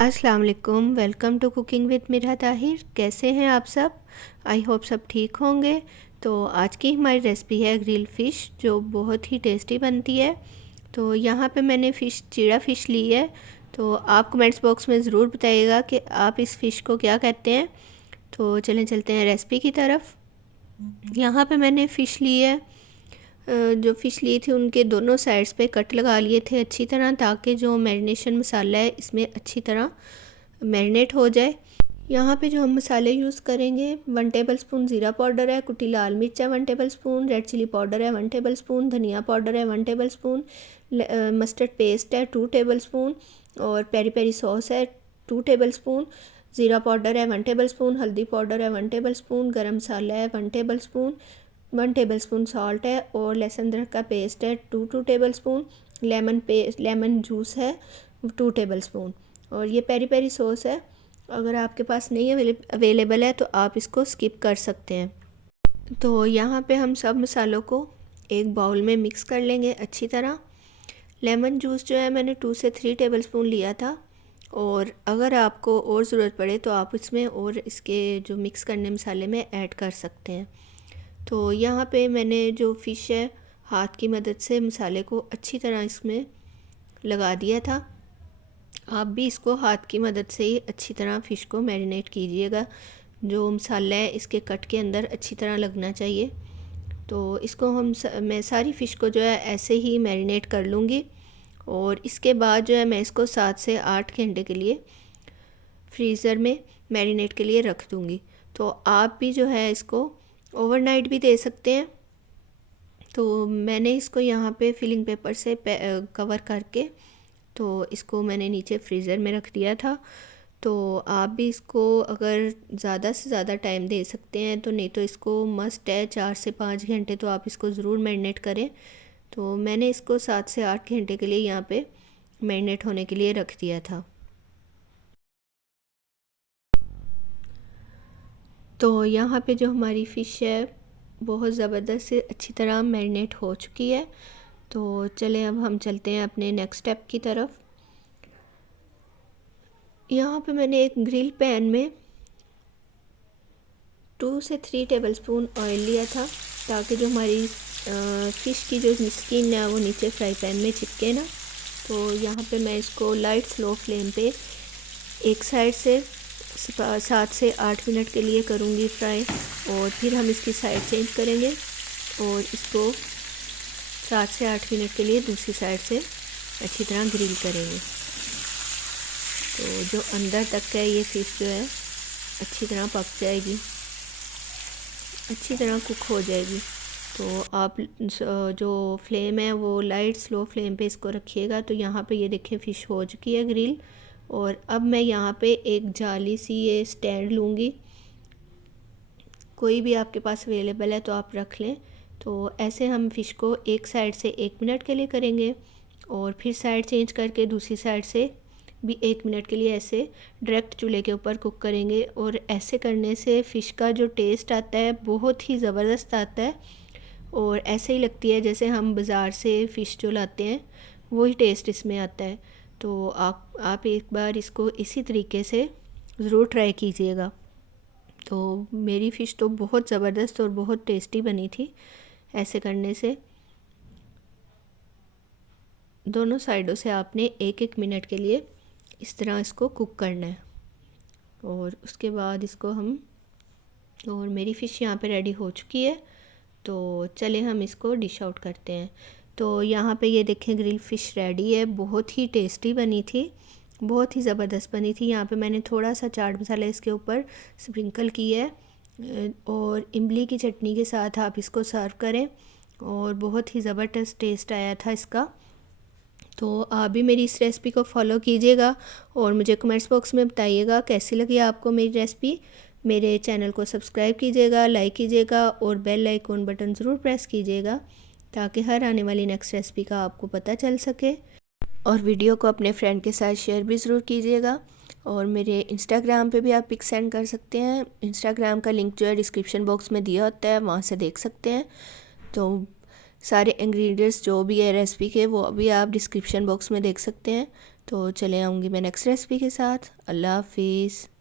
अस्सलाम वालेकुम, welcome to cooking with Mira Tahir. कैसे हैं आप सब? आई होप सब ठीक होंगे। तो आज की हमारी रेसिपी है ग्रिल फ़िश, जो बहुत ही टेस्टी बनती है। तो यहाँ पे मैंने चीड़ा फ़िश ली है। तो आप कमेंट्स बॉक्स में ज़रूर बताइएगा कि आप इस फ़िश को क्या कहते हैं। तो चलें चलते हैं रेसिपी की तरफ। यहाँ पे मैंने फ़िश ली है। जो फ़िश ली थी उनके दोनों साइड्स पे कट लगा लिए थे अच्छी तरह, ताकि जो मैरिनेशन मसाला है इसमें अच्छी तरह मैरिनेट हो जाए। यहाँ पे जो हम मसाले यूज़ करेंगे, 1 टेबल स्पून ज़ीरा पाउडर है, कुटी लाल मिर्च है 1 tablespoon, red chilli powder है 1 टेबल स्पून, धनिया पाउडर है 1 टेबल स्पून, मस्टर्ड पेस्ट है 2 टेबल स्पून, और पेरी पेरी सॉस है 2 टेबल स्पून, ज़ीरा पाउडर है 1 टेबल स्पून, हल्दी पाउडर है 1 टेबल स्पून, गरम मसाला है 1 table spoon, 1 table spoon salt है, और लहसुन अदरक का पेस्ट है 2 टेबल स्पून, लेमन जूस है 2 टेबल स्पून, और ये पेरी पेरी सॉस है। अगर आपके पास नहीं अवेलेबल है तो आप इसको स्किप कर सकते हैं। तो यहाँ पे हम सब मसालों को एक बाउल में मिक्स कर लेंगे अच्छी तरह। लेमन जूस जो है मैंने 2 से 3 टेबल स्पून लिया था, और अगर आपको और ज़रूरत पड़े तो आप इसमें और इसके जो मिक्स करने मसाले में ऐड कर सकते हैं। तो यहाँ पे मैंने जो फ़िश है हाथ की मदद से मसाले को अच्छी तरह इसमें लगा दिया था। आप भी इसको हाथ की मदद से ही अच्छी तरह फ़िश को मैरिनेट कीजिएगा। जो मसाला है इसके कट के अंदर अच्छी तरह लगना चाहिए। तो इसको मैं सारी फ़िश को जो है ऐसे ही मैरिनेट कर लूँगी, और इसके बाद जो है मैं इसको 7 से 8 घंटे के लिए फ्रीज़र में मैरिनेट के लिए रख दूँगी। तो आप भी जो है इसको ओवरनाइट भी दे सकते हैं। तो मैंने इसको यहाँ पे फिलिंग पेपर से कवर करके तो इसको मैंने नीचे फ्रीज़र में रख दिया था। तो आप भी इसको अगर ज़्यादा से ज़्यादा टाइम दे सकते हैं तो, नहीं तो इसको मस्ट है 4 से 5 घंटे तो आप इसको ज़रूर मैरिनेट करें। तो मैंने इसको 7 से 8 घंटे के लिए यहाँ पे मैरिनेट होने के लिए रख दिया था। तो यहाँ पे जो हमारी फ़िश है बहुत ज़बरदस्त से अच्छी तरह मैरिनेट हो चुकी है। तो चलें अब हम चलते हैं अपने नेक्स्ट स्टेप की तरफ। यहाँ पे मैंने एक ग्रिल पैन में 2 से 3 टेबल स्पून ऑयल लिया था, ताकि जो हमारी फ़िश की जो स्किन है वो नीचे फ्राई पैन में चिपके ना। तो यहाँ पे मैं इसको लाइट स्लो फ्लेम पे एक साइड से 7 से 8 मिनट के लिए करूँगी फ्राई, और फिर हम इसकी साइड चेंज करेंगे और इसको 7 से 8 मिनट के लिए दूसरी साइड से अच्छी तरह ग्रिल करेंगे। तो जो अंदर तक है ये फ़िश जो है अच्छी तरह पक जाएगी, अच्छी तरह कुक हो जाएगी। तो आप जो फ्लेम है वो लाइट स्लो फ्लेम पे इसको रखिएगा। तो यहाँ पे ये देखें फ़िश हो चुकी है ग्रिल, और अब मैं यहाँ पे एक जाली सी ये स्टैंड लूँगी। कोई भी आपके पास अवेलेबल है तो आप रख लें। तो ऐसे हम फ़िश को एक साइड से 1 मिनट के लिए करेंगे, और फिर साइड चेंज करके दूसरी साइड से भी 1 मिनट के लिए ऐसे डायरेक्ट चूल्हे के ऊपर कुक करेंगे। और ऐसे करने से फ़िश का जो टेस्ट आता है बहुत ही ज़बरदस्त आता है, और ऐसे ही लगती है जैसे हम बाज़ार से फ़िश जो लाते हैं वही टेस्ट इसमें आता है। तो आप एक बार इसको इसी तरीके से ज़रूर ट्राई कीजिएगा। तो मेरी फ़िश तो बहुत ज़बरदस्त और बहुत टेस्टी बनी थी। ऐसे करने से दोनों साइडों से आपने 1-1 मिनट के लिए इस तरह इसको कुक करना है, और उसके बाद इसको हम, और मेरी फ़िश यहाँ पे रेडी हो चुकी है। तो चले हम इसको डिश आउट करते हैं। तो यहाँ पे ये देखें ग्रिल फ़िश रेडी है, बहुत ही टेस्टी बनी थी, बहुत ही ज़बरदस्त बनी थी। यहाँ पे मैंने थोड़ा सा चाट मसाला इसके ऊपर स्प्रिंकल किया है, और इमली की चटनी के साथ आप इसको सर्व करें, और बहुत ही ज़बरदस्त टेस्ट आया था इसका। तो आप भी मेरी इस रेसिपी को फॉलो कीजिएगा, और मुझे कमेंट्स बॉक्स में बताइएगा कैसी लगी आपको मेरी रेसिपी। मेरे चैनल को सब्सक्राइब कीजिएगा, लाइक कीजिएगा, और बेल आइकॉन बटन ज़रूर प्रेस कीजिएगा, ताकि हर आने वाली नेक्स्ट रेसिपी का आपको पता चल सके। और वीडियो को अपने फ्रेंड के साथ शेयर भी ज़रूर कीजिएगा। और मेरे इंस्टाग्राम पे भी आप पिक सेंड कर सकते हैं। इंस्टाग्राम का लिंक जो है डिस्क्रिप्शन बॉक्स में दिया होता है, वहाँ से देख सकते हैं। तो सारे इंग्रेडिएंट्स जो भी है रेसिपी के वो भी आप डिस्क्रिप्शन बॉक्स में देख सकते हैं। तो चले आऊँगी मैं नेक्स्ट रेसिपी के साथ। अल्लाह हाफिज़।